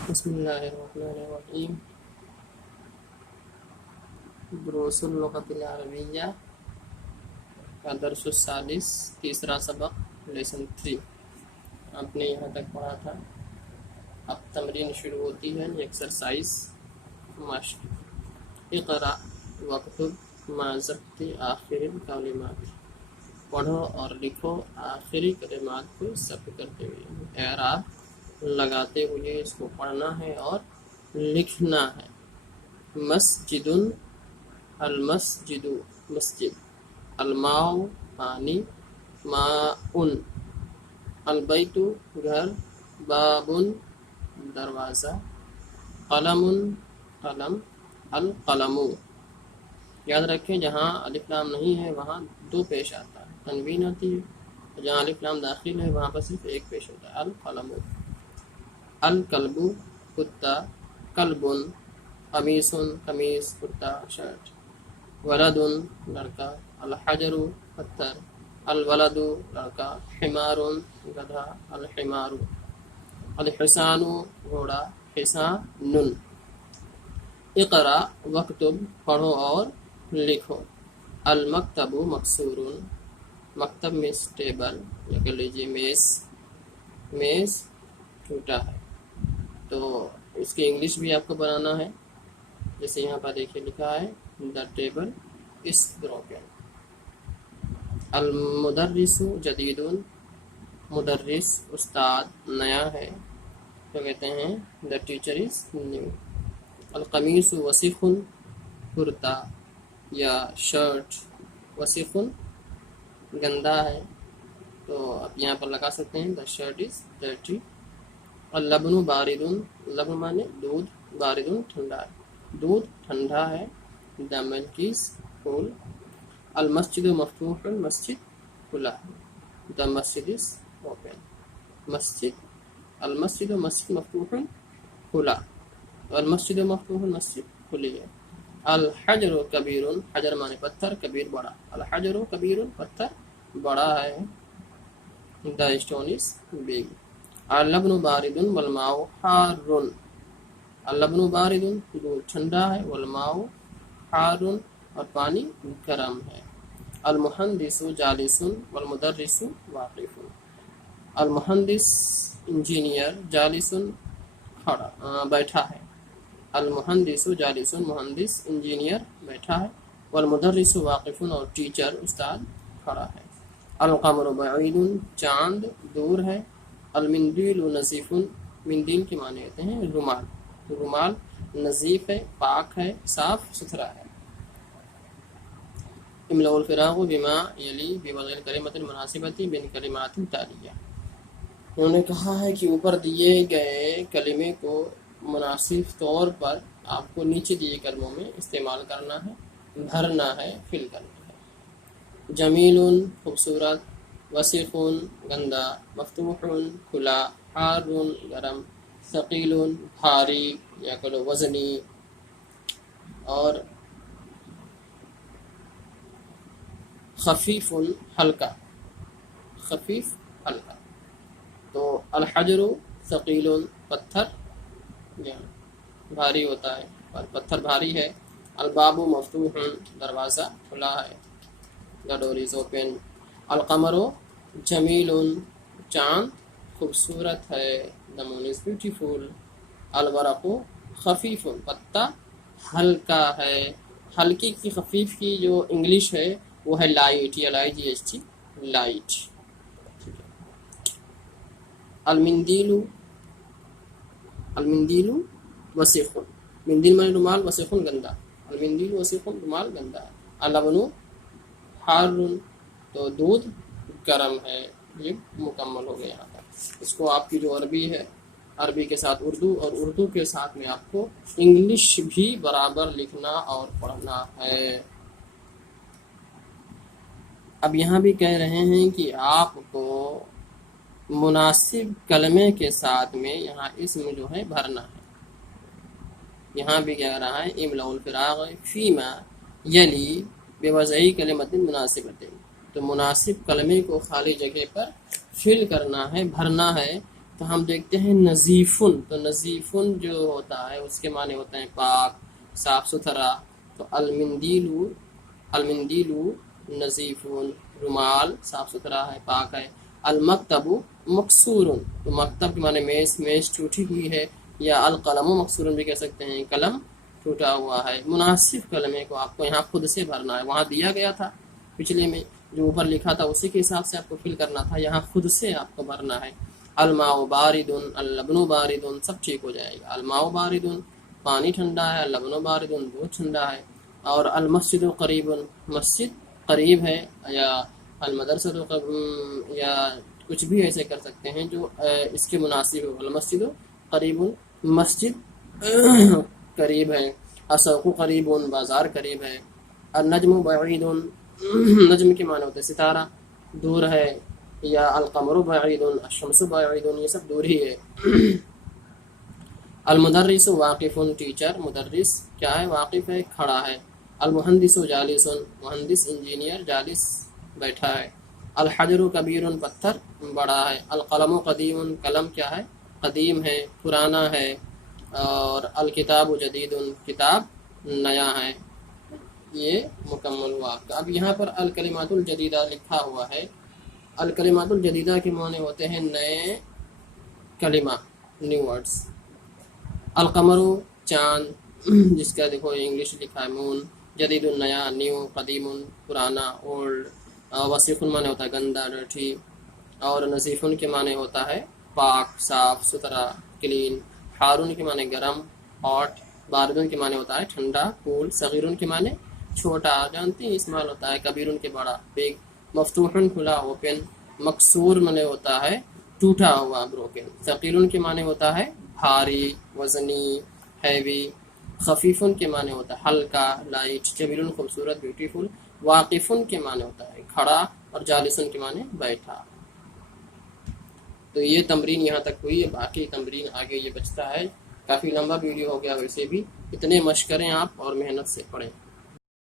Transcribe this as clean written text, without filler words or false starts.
بسم اللہ الرحمن الرحیم دروس اللغة العربیہ کا درس الثالث تیسرا سبق لیسن 3 آپ نے یہاں تک پڑھا تھا۔ اب تمرین شروع ہوتی ہے، ایکسرسائز مشق۔ اقرأ واکتب ما ضبط آخر الکلمات، پڑھو اور لکھو آخری کلمات کو ضبط کرتے ہوئے، اعراب لگاتے ہوئے اس کو پڑھنا ہے اور لکھنا ہے۔ مسجد، المسجد مسجد، الماء پانی، ماء البیت گھر، باب دروازہ، قلم قلم، القلم۔ یاد رکھیں جہاں الف لام نہیں ہے وہاں دو پیش آتا ہے، تنوین آتی ہے، جہاں الف لام داخل ہے وہاں پر صرف ایک پیش ہوتا ہے، القلم۔ الکلب کتا، کلب قمیص قمیص کرتا شرٹ، ولد لڑکا، الحجر پتھر، الولد لڑکا، حمار گدھا، الحمار، الحصان گھوڑا، حصان۔ اقرا واکتب پڑھو اور لکھو، المکتب مکسور، مکتب میز ٹیبل یا کہہ لیجیے میز، میز ٹوٹا ہے، تو اس کی انگلش بھی آپ کو بنانا ہے، جیسے یہاں پر دیکھیے لکھا ہے دا ٹیبل از بروکن۔ المدرس جدید، مدرس استاد نیا ہے، تو کہتے ہیں دا ٹیچر از نیو۔ القمیص وسیخ، کرتا یا شرٹ، وسیخ گندا ہے، تو آپ یہاں پر لگا سکتے ہیں دا شرٹ از ڈرٹی۔ اللبن بارد، لبن مانے دودھ، بارد ٹھنڈا ہے، دودھ ٹھنڈا ہے، دا ملک از کول۔ المسجد مفتوح، مسجد کھلا ہے، دا مسجد از اوپن۔ مسجد، المسجد مسجد مفتوح کھلا، المسجد مفتوح مسجد کھلی ہے۔ الحجر کبیر، حجر مانے پتھر، کبیر بڑا، الحجر کبیر پتھر بڑا ہے، دا اسٹون از بگ۔ اللبن بارد والماء حار، اللبن بارد دودھ ٹھنڈا ہے، والماء حار اور پانی گرم ہے۔ المہندس جالس والمدرس واقف، المہندس انجینئر، جالس کھڑا بیٹھا ہے، المہندس جالس مہندس انجینئر بیٹھا ہے، والمدرس واقف اور ٹیچر استاد کھڑا ہے۔ القمر بعید چاند دور ہے، المندیل نظیف، مندیل کے معنی ہوتے ہیں رومال، رومال نظیف ہے، پاک ہے، صاف ستھرا ہے۔ املاء الفراغ بما یلی بوضع کلمۃ مناسبۃ بین کلمات تالیہ، انہوں نے کہا ہے کہ اوپر دیے گئے کلمے کو مناسب طور پر آپ کو نیچے دیے کلموں میں استعمال کرنا ہے، بھرنا ہے، فل کرنا ہے۔ جمیل خوبصورت، وسیخ گندا، مفتوح کھلا، حار گرم، ثقیل بھاری یا کہو وزنی، اور خفیف ہلکا، خفیف ہلکا۔ تو الحجر ثقیل پتھر بھاری ہوتا ہے، پتھر بھاری ہے۔ الباب مفتوح دروازہ کھلا ہے، the door is open۔ القمر جمیل چاند خوبصورت ہے، the moon is beautiful۔ الورق خفیف پتا ہلکا ہے، ہلکی کی خفیف کی جو انگلش ہے وہ ہے لائٹ، یا LIGHT لائٹ۔ المندیل، المندیل وسیخ، مندیل میں رومال، وسیخ گندا، المندیل وسیخ رومال گندا ہے۔ اللبن حار تو دودھ گرم ہے، یہ مکمل ہو گیا یہاں تک۔ اس کو آپ کی جو عربی ہے، عربی کے ساتھ اردو اور اردو کے ساتھ میں آپ کو انگلش بھی برابر لکھنا اور پڑھنا ہے۔ اب یہاں بھی کہہ رہے ہیں کہ آپ کو مناسب کلمے کے ساتھ میں یہاں اسم جو ہے بھرنا ہے۔ یہاں بھی کہہ رہا ہے املاء الفراغ فیما یلی بوضع کلمۃ مناسبۃ، تو مناسب کلمے کو خالی جگہ پر فل کرنا ہے، بھرنا ہے، تو ہم دیکھتے ہیں نظیفن، تو نظیفن جو ہوتا ہے اس کے معنی ہوتے ہیں پاک، صاف ستھرا. تو المندیلو، المندیلو نظیفن، رومال صاف ستھرا ہے، پاک ہے. المکتب مکسور، تو مکتب کے معنی میز، میز ٹوٹی ہوئی ہے. یا القلم مکسور بھی کہہ سکتے ہیں، قلم ٹوٹا ہوا ہے. مناسب کلمے کو آپ کو یہاں خود سے بھرنا ہے. وہاں دیا گیا تھا پچھلے میں جو اوپر لکھا تھا اسی کے حساب سے آپ کو فل کرنا تھا، یہاں خود سے آپ کو بھرنا ہے. الماء بارد، اللبن بارد، سب ٹھیک ہو جائے گا. الماء بارد پانی ٹھنڈا ہے، اللبن بارد دودھ ٹھنڈا ہے. اور المسجد قریب، مسجد قریب ہے. یا المدرسہ یا کچھ بھی ایسے کر سکتے ہیں جو اس کے مناسب ہو. المسجد قریب، مسجد قریب ہے. السوق قریب، بازار قریب ہے. النجم بعید، نجم کے معنی ہوتے ہیں ستارہ، دور ہے. یا القمر بعید، الشمس بعید، یہ سب دور ہی ہے. المدرس واقف، ٹیچر، مدرس کیا ہے؟ واقف ہے، کھڑا ہے. المہندس جالس، مہندس انجینئر، جالس بیٹھا ہے. الحجر کبیر، پتھر بڑا ہے. القلم قدیم، قلم کیا ہے؟ قدیم ہے، پرانا ہے. اور الکتاب جدید، کتاب نیا ہے. یہ مکمل ہوا. اب یہاں پر الکلمات الجدیدہ لکھا ہوا ہے. الکلمات الجدیدہ کے معنی ہوتے ہیں نئے کلمہ، نیو ورڈز. القمر چاند، جس کا دیکھو انگلش لکھا ہے مون. جدید نیا، نیو. قدیم پرانا، اولڈ. وسیق معنی ہوتا ہے گندا، ڈرٹی. اور نظیفن کے معنی ہوتا ہے پاک، صاف ستھرا، کلین. حارون کے معنی گرم، ہاٹ. باردن کے معنی ہوتا ہے ٹھنڈا، کول. صغیرن کے معنی چھوٹا، جانتے ہیں استعمال ہوتا ہے. کبیرن کے بڑا، بگ. مفتوحن کھلا، اوپن. مکسور معنی ہوتا ہے ٹوٹا ہوا، بروکن. ثقیل کے معنی ہوتا ہے بھاری، وزنی، ہیوی. خفیفن کے معنی ہوتا ہے ہلکا، لائٹ. جمیل خوبصورت، بیوٹیفل. واقفن کے معنی ہوتا ہے کھڑا. اور جالسن کے معنی بیٹھا. تو یہ تمرین یہاں تک ہوئی ہے، باقی تمرین آگے یہ بچتا ہے. کافی لمبا ویڈیو ہو گیا، ویسے بھی اتنے مشق کریں آپ اور محنت سے پڑھیں.